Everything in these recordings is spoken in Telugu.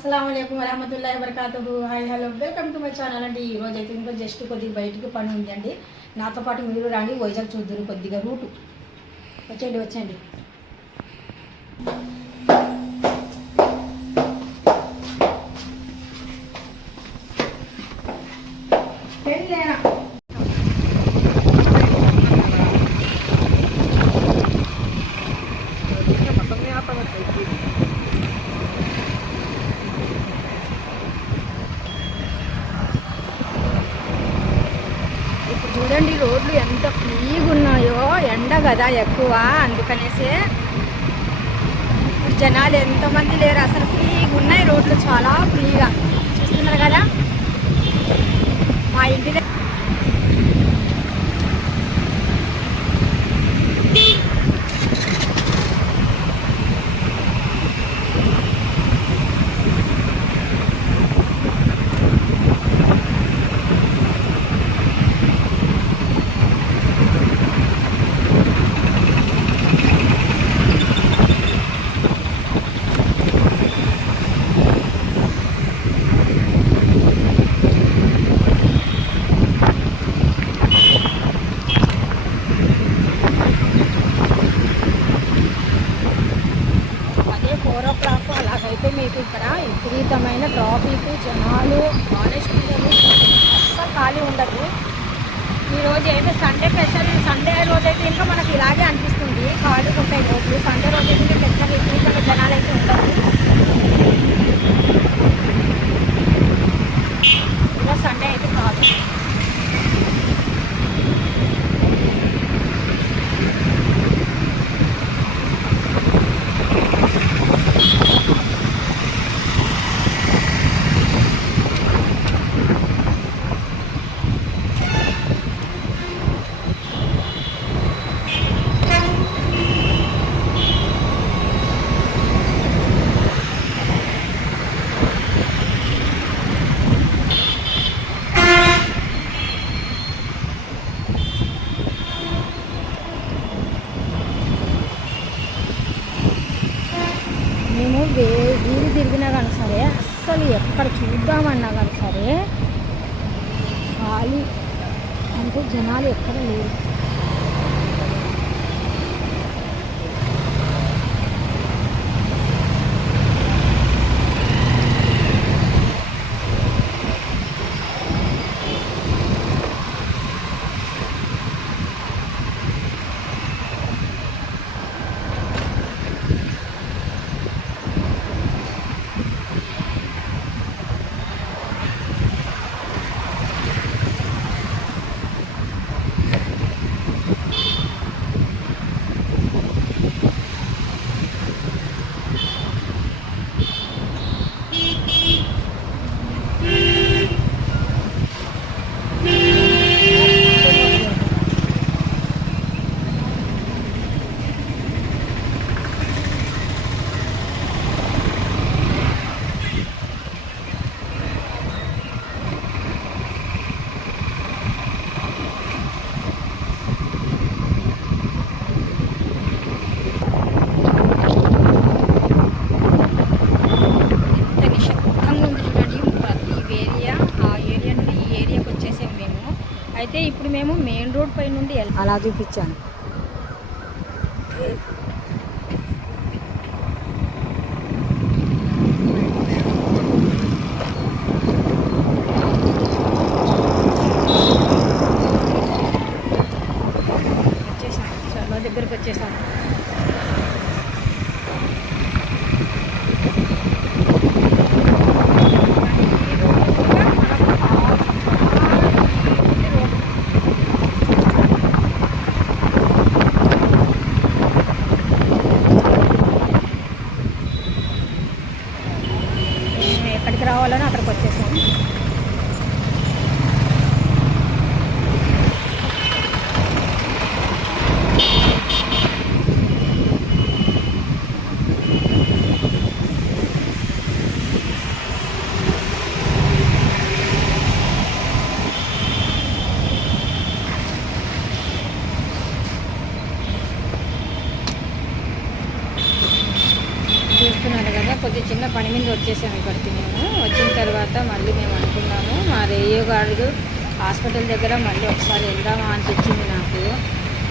అస్సలాము అలైకుం వరహమతుల్లాహి వబరకాతుహు. Hi hello welcome to my channel అండి. ఈరోజు అయితే ఇంకా జస్ట్ కొద్దిగా బయటికి పని ఉంది అండి. నాతో పాటు మీరు రాండి, వైజాగ్ చూద్దరు కొద్దిగా రూటు. వచ్చేయండి వచ్చేయండి. చూడండి రోడ్లు ఎంత ఫ్రీగా ఉన్నాయో, ఎండ కదా ఎక్కువ, అందుకనేసి జనాలు ఎంతమంది లేరు, అసలు ఫ్రీగా ఉన్నాయి రోడ్లు, చాలా ఫ్రీగా చూస్తున్నారు కదా. మా ఇంటి అలాగైతే మీకు ఇక్కడ విపరీతమైన ట్రాఫిక్, జనాలు, కాలేజ్ పిల్లలు అస్సలు ఖాళీ ఉండదు. ఈరోజు అయితే సండే స్పెషల్. సండే రోజు అయితే ఇంకా మనకి ఇలాగే అనిపిస్తుంది, ఖాళీగా ఉంటాయి రోడ్లు. సండే రోజు అయితే పెద్ద విపరీతంగా జనాలు అయితే ఉండవు. ఇలా సండే అయితే కాదు. మేము వీధి తిరిగినా కానీ సరే, అస్సలు ఎక్కడ చూద్దామన్నా కానీ సరే ఖాళీ, అంటే జనాలు ఎక్కడ లేరు. అయితే ఇప్పుడు మేము మెయిన్ రోడ్ పై నుండి అలా చూపించాను. వచ్చేసాను, చాలా దగ్గరకు వచ్చేసాను. ఎక్కడికి రావాలని అక్కడికి వచ్చేసాం. చూస్తున్నారు కదా, కొద్దిగా చిన్న పని మీద వచ్చేసాం. వచ్చేసాము ఇక్కడికి. మేము వచ్చిన తర్వాత మళ్ళీ మేము అనుకున్నాము మా రేయో గారు హాస్పిటల్ దగ్గర మళ్ళీ ఒకసారి వెళ్దామా అనిపించింది నాకు.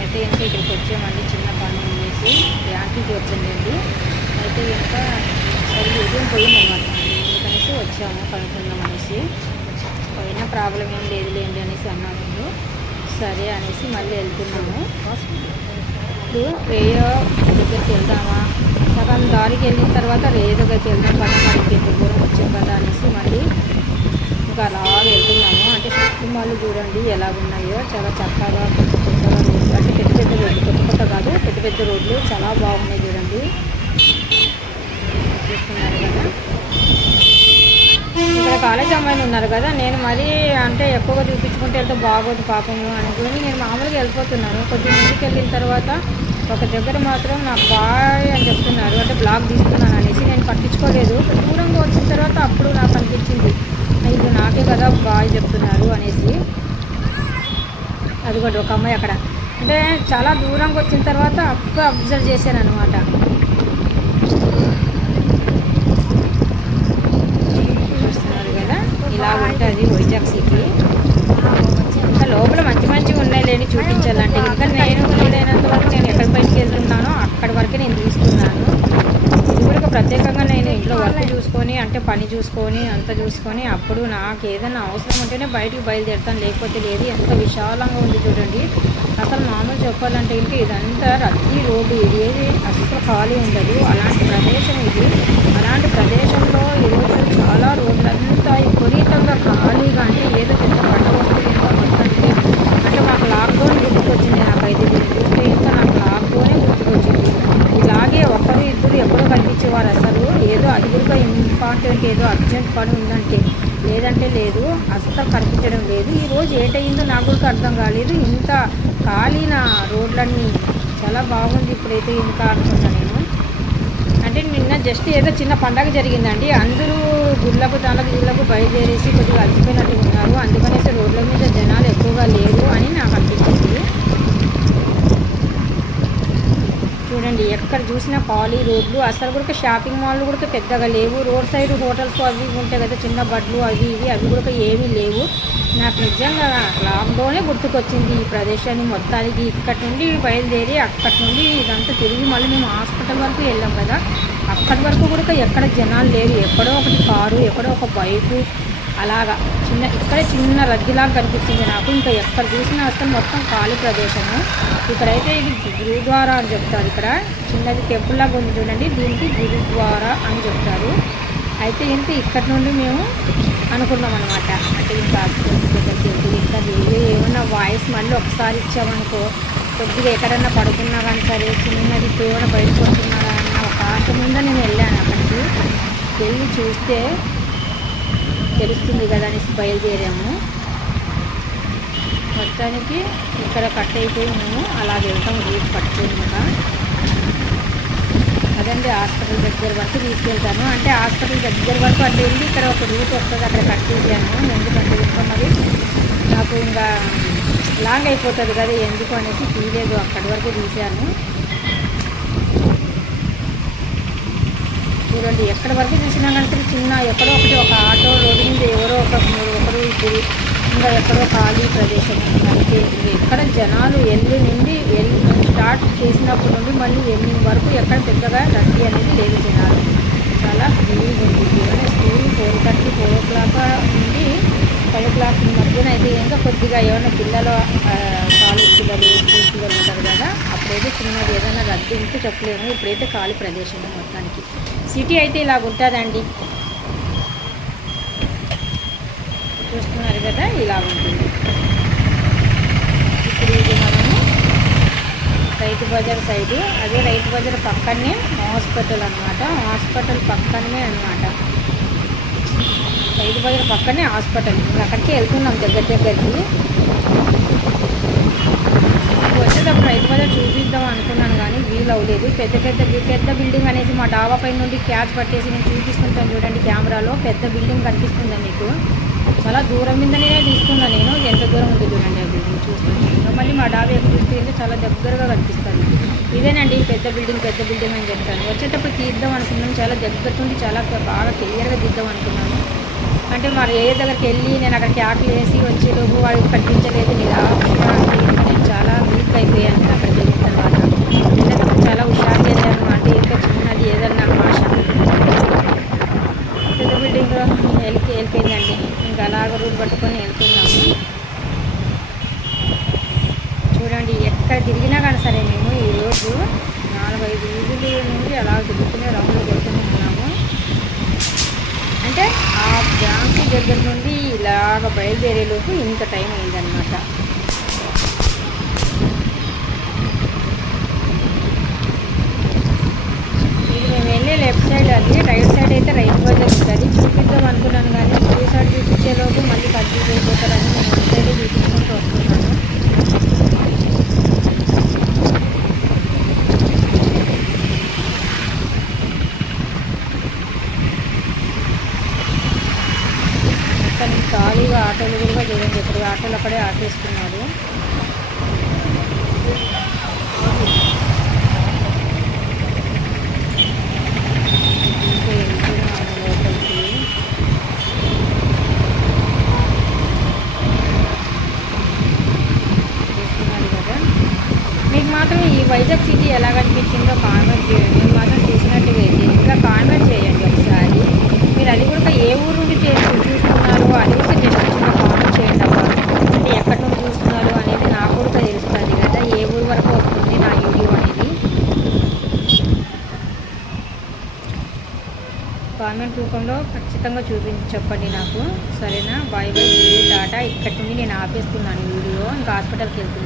అయితే ఇంకా ఇక్కడికి వచ్చామండి, చిన్న పని అనేసి యాంటీకి వచ్చిందండి. అయితే ఇంకా సరే ఉదయం పోయిందన్నమాట, అందుకనేసి వచ్చాము కనుక్కుందాం అనేసి. పోయినా ప్రాబ్లం ఏం లేదులేండి అనేసి అన్నాము. సరే అనేసి మళ్ళీ వెళ్తున్నాము. ఇప్పుడు రేయో దగ్గరికి వెళ్దామా, సగం దారికి వెళ్ళిన తర్వాత రేయో దగ్గరికి వెళ్దాం కదా, మనకి ఎంత దూరం వచ్చాం కదా అనేసి మళ్ళీ ఇంకా అలా వెళ్తున్నాము. అంటే షాపింగ్ మాల్ చూడండి ఎలా ఉన్నాయో, చాలా చక్కగా కొత్త కొత్తగా రోడ్లు, అంటే పెద్ద పెద్ద రోడ్లు, కొత్త కొత్త కాదు పెద్ద పెద్ద రోడ్లు చాలా బాగున్నాయి చూడండి. చూస్తున్నారు కదా, ఇక్కడ కాలేజ్ అమ్మాయిలు ఉన్నారు కదా, నేను మరీ అంటే ఎక్కువగా చూపించుకుంటే వెళ్తే బాగోదు పాపము అనుకుని నేను మామూలుగా వెళ్ళిపోతున్నాను. కొద్ది ముందుకు వెళ్ళిన తర్వాత ఒక దగ్గర మాత్రం నాకు బాయ్ అని చెప్తున్నారు, అంటే బ్లాగ్ తీసుకున్నాను అనేసి నేను పట్టించుకోలేదు. దూరంగా వచ్చిన తర్వాత అప్పుడు నాకు అనిపించింది ఇది నాకే కదా బాయ్ చెప్తున్నారు అనేసి. అది కూడా ఒక అమ్మాయి అక్కడ, అంటే చాలా దూరంగా వచ్చిన తర్వాత అప్పుడు అబ్జర్వ్ చేశాను అనమాట. చూస్తున్నారు కదా, ఇలా ఉంటుంది వైజాగ్ సిటీ. ఇంకా లోపల మంచి మంచిగా ఉన్నాయి లేని చూపించాలంటే. ఇంకా నేను వీలైనంత వరకు నేను ఎక్కడి బయటికి వెళ్తున్నానో అక్కడి వరకే నేను తీసుకున్నాను. ఇది కూడా ప్రత్యేకంగా నేను ఇంట్లో వర్క్ చూసుకొని, అంటే పని చూసుకొని అంత చూసుకొని అప్పుడు నాకు ఏదైనా అవసరం ఉంటేనే బయటికి బయలుదేరుతాను, లేకపోతే లేదు. ఎంత విశాలంగా ఉంది చూడండి. అసలు మామూలు చెప్పాలంటే ఇంకా ఇదంతా రద్దీ రోడ్డు, ఇది ఏది అసలు ఖాళీ ఉండదు, అలాంటి ప్రదేశం ఇది. అలాంటి ప్రదేశంలో ఈరోజు చాలా రోడ్లంతా విపరీతంగా ఖాళీగా, అంటే ఏదో పెద్ద పంట వస్తుందేమో మొత్తానికి. అంటే మాకు లాక్డౌన్ గుర్తుకొచ్చింది నాకైతే, దీన్ని చూస్తే ఇంకా నాకు లాక్డౌనే గుర్తుకొచ్చింది. ఇలాగే ఒకరు ఇద్దరు ఎప్పుడో కనిపించేవారు, అసలు ఏదో అదుగురుగా ఇంపార్టెంట్ ఏదో అర్జెంట్ పని ఉందంటే, లేదంటే లేదు, అస్సలు కనిపించడం లేదు. ఈరోజు ఏటయిందో నాకు కూడా అర్థం కాలేదు. ఇంత ఖాళీన రోడ్లన్నీ చాలా బాగుంది ఇప్పుడైతే ఇంకా అనుకున్నాను నేను. అంటే నిన్న జస్ట్ ఏదో చిన్న పండగ జరిగిందండి, అందరూ గుళ్ళకు గుళ్ళకు బయలుదేరేసి కొద్దిగా అలసిపోయినట్టు ఉన్నారు, అందుకనేసి రోడ్ల మీద జనాలు ఎక్కువగా లేరు అని నాకు అనిపించింది. చూడండి ఎక్కడ చూసినా ఖాళీ రోడ్లు, అసలు కూడా షాపింగ్ మాల్లు కూడా పెద్దగా లేవు. రోడ్ సైడ్ హోటల్స్ అవి ఉంటాయి కదా, చిన్న బడ్లు అవి ఇవి, అవి కూడా ఏమీ లేవు. నాకు నిజంగా లాక్డౌనే గుర్తుకొచ్చింది ఈ ప్రదేశాన్ని మొత్తానికి. ఇక్కడి నుండి బయలుదేరి అక్కడి నుండి ఇదంతా తిరిగి మళ్ళీ మేము హాస్పిటల్ వరకు వెళ్ళాం కదా, అక్కడి వరకు కూడా ఎక్కడ జనాలు లేరు. ఎక్కడో ఒకటి కారు, ఎక్కడో ఒక బైకు, అలాగా ఇక్కడే చిన్న రద్దీలాగా కనిపించింది నాకు. ఇంకా ఎక్కడ చూసినా అసలు మొత్తం ఖాళీ ప్రదేశము. ఇక్కడైతే ఇది గురుద్వారా అని చెప్తారు, ఇక్కడ చిన్నది టెంపుల్ లాగా ఉంది చూడండి, దీనికి గురుద్వారా అని చెప్తారు. అయితే ఇంత ఇక్కడి నుండి మేము అనుకున్నాం అనమాట. అంటే ఇంకా దగ్గరికి వెళ్తే ఇంకా ఏమన్నా వాయిస్ మళ్ళీ ఒకసారి ఇచ్చామనుకో, కొద్దిగా ఎక్కడన్నా పడుకున్నా కానీ సరే, చిన్నది ఏమైనా బయటకు వస్తున్నారా అన్న ఒక ఆశ మీద నేను వెళ్ళాను. అక్కడికి వెళ్ళి చూస్తే తెలుస్తుంది కదా అనేసి బయలుదేరాము. మొత్తానికి ఇక్కడ కట్ అయిపోయి మేము అలా వెళ్తాం, రూట్ పట్టుకున్నాక అదండి హాస్పిటల్ దగ్గర వరకు తీసుకెళ్తాను. అంటే హాస్పిటల్ దగ్గర వరకు అట్లా వెళ్ళి ఇక్కడ ఒక రూట్ వస్తుంది, అక్కడ కట్ చేశాను. ఎందుకంటే ఇంకా మరి నాకు ఇంకా లాంగ్ అయిపోతుంది కదా, ఎందుకు అనేసి తీయలేదు, అక్కడి వరకు తీశాను. చూడండి ఎక్కడి వరకు చూసినా కానీ చిన్న ఎక్కడో ఒకటి ఒక ఆటో రోడ్డు మీద ఎవరో ఒకరు ఇద్దరు, ఇంకా ఎక్కడో ఖాళీ ప్రదేశం అంటే ఎక్కడ జనాలు నుండి స్టార్ట్ చేసినప్పటి నుండి మళ్ళీ ఎండింగ్ వరకు ఎక్కడ పెద్దగా రద్దీ అనేది లేదు. జనాలు చాలా ఫ్రీగా ఉంది. ఏమైనా స్కూల్ 4:30 4 o'clock నుండి 5 o'clock మధ్యన అయితే ఇంకా కొద్దిగా ఏమైనా పిల్లలు కాలేజ్ పిల్లలు స్కూల్ పిల్లలు ఉంటారు కదా, అప్పుడైతే చిన్నది ఏదైనా రద్దీ ఉంటే చెప్పలేము. ఇప్పుడైతే ఖాళీ ప్రదేశం మొత్తానికి. సిటీ అయితే ఇలాగ ఉంటుందండి, చూస్తున్నారు కదా ఇలా ఉంటుంది. ఇప్పుడు ఇది మనము రైతు బజార్ సైడు, అదే రైతు బజార్ పక్కనే హాస్పిటల్ అనమాట, హాస్పిటల్ పక్కనే అనమాట, రైతు బజార్ పక్కనే హాస్పిటల్. అక్కడికి వెళ్తున్నాం దగ్గరికి. వచ్చేటప్పుడు రైతు బజార్ చూపిద్దాం అనుకున్నాను కానీ వీలు అవ్వలేదు. పెద్ద బిల్డింగ్ అనేది మా డాబా పై నుండి క్యాచ్ పట్టేసి నేను చూపిస్తుంటాను చూడండి కెమెరాలో. పెద్ద బిల్డింగ్ కనిపిస్తుందా మీకు? చాలా దూరం మీదనే తీస్తున్నా నేను. ఎంత దూరం ఉంది చూడండి ఆ బిల్డింగ్ చూస్తున్నాను. మళ్ళీ మా డాబా ఎక్కడ చూస్తే చాలా దగ్గరగా కనిపిస్తుంది. ఇదేనండి పెద్ద బిల్డింగ్ అని చెప్తాను. వచ్చేటప్పుడు తీద్దాం అనుకున్నాను, చాలా దగ్గర నుండి చాలా బాగా క్లియర్గా తీద్దాం అనుకున్నాను. అంటే మరి ఏ దగ్గరికి వెళ్ళి నేను అక్కడికి ఆకలి వేసి వచ్చేలోపు వాడికి కనిపించలేదు. నేను చాలా వీక్ అయిపోయాను. నేను అక్కడికి వెళ్ళిన తర్వాత వెళ్ళేటప్పుడు చాలా హుషారుగా వెళ్ళాను. అంటే ఇంకా చిన్నది ఏదన్నా ఆశ. పెద్ద బిల్డింగ్ వెళ్ళిపోయిందండి. ఇంకా అలాగ రూట్ పట్టుకొని వెళ్తున్నాము. చూడండి ఎక్కడ తిరిగినా కానీ సరే మేము ఈరోజు 4-5 వీధుల నుండి అలా తిరుగుతూనే రౌండ్లో కొడుతూనే ఉన్నాము. అంటే ఆ బ్యాంకు దగ్గర నుండి ఇలాగ బయలుదేరేలోపు ఇంత టైం అయిందనమాట. ఇది మేము వెళ్ళే లెఫ్ట్ సైడ్, అది రైట్ సైడ్ అయితే రైతు బజార్ ఉంటుంది. చూపిద్దాం అనుకున్నాను కానీ టూ సైడ్ చూపించేలోపు మళ్ళీ కన్ఫ్యూజ్ అయిపోతారని నేను వన్ సైడే చూపించుకుంటూ వస్తున్నాను. కానీ ఖాళీగా ఆటోలు కూడా చూడండి, ఇప్పుడు ఆటోలు అక్కడే ఆపేస్తున్నారు. లోపలికి చూస్తున్నారు కదా. మీకు మాత్రం ఈ వైజాగ్ సిటీ ఎలా కనిపించిందో కామెంట్ చేయండి. మీరు మాత్రం చూసినట్టుగా అయితే ఇంకా కామెంట్ చేయండి ఒకసారి. మీరు అది కూడా ఏ ఊరు నుండి చూస్తున్నారు అది కూడా జస్ట్ చిన్న కామెంట్ చేయండి అబ్బా. అంటే ఎక్కడి నుండి చూస్తున్నారు అనేది నాకు కూడా తెలుస్తుంది కదా, ఏ ఊరు వరకు వస్తుంది నా వీడియో అనేది. కామెంట్ రూపంలో ఖచ్చితంగా చెప్పండి నాకు. సరేనా? బాయ్ బాయ్, టాటా. ఇక్కడి నుండి నేను ఆపేస్తున్నాను వీడియో. ఇంకా హాస్పిటల్కి వెళ్తున్నాను.